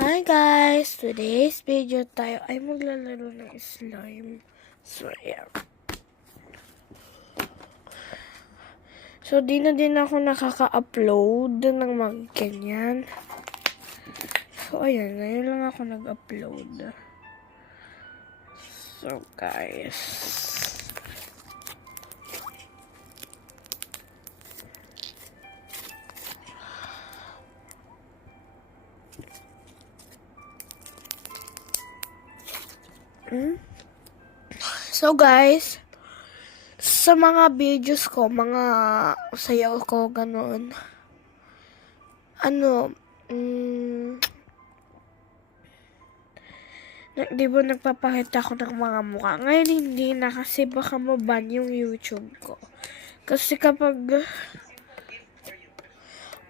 Hi guys! Today's video tayo ay maglalaro ng slime. So, yeah. So, di na din ako nakaka-upload ng mga ganyan. So, ayan. Ngayon lang ako nag-upload. So, guys. So, guys. Sa mga videos ko, mga sayaw ko, ganun. Di ba nagpapakita ko ng mga mukha? Ngayon hindi na kasi baka maban yung YouTube ko. Kasi kapag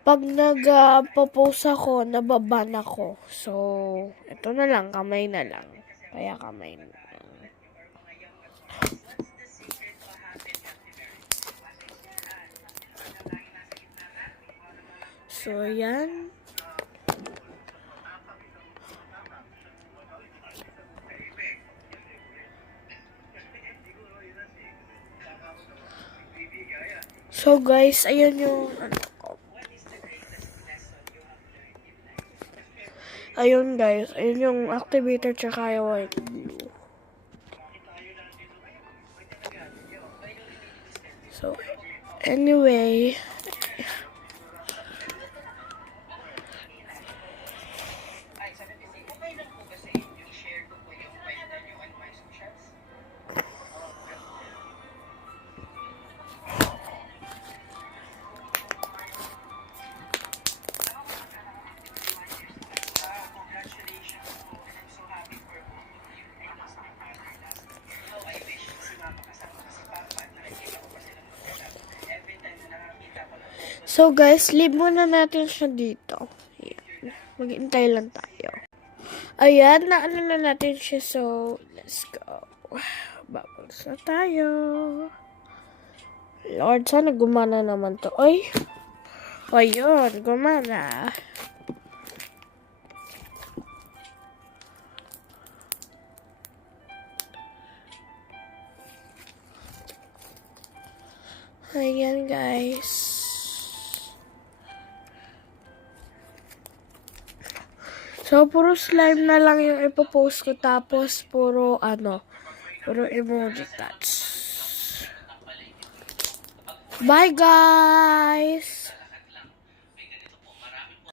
nag-post ako, nababan ako. So, ito na lang, kamay na lang. Kaya kamay na lang. So, yan. So, guys, ayan yung ayun guys, ayun yung activator tsaka yung white blue. So, anyway, so guys, leave muna natin siya dito. Ayan. Maghintay lang tayo. Ayan, naano na natin siya. So, let's go. Bubbles na tayo. Lord, sana gumana naman to. Oy! Ayun, gumana. Ayan, guys. So, puro slime na lang yung ipopost ko. Tapos, puro emoji cuts. Bye, guys!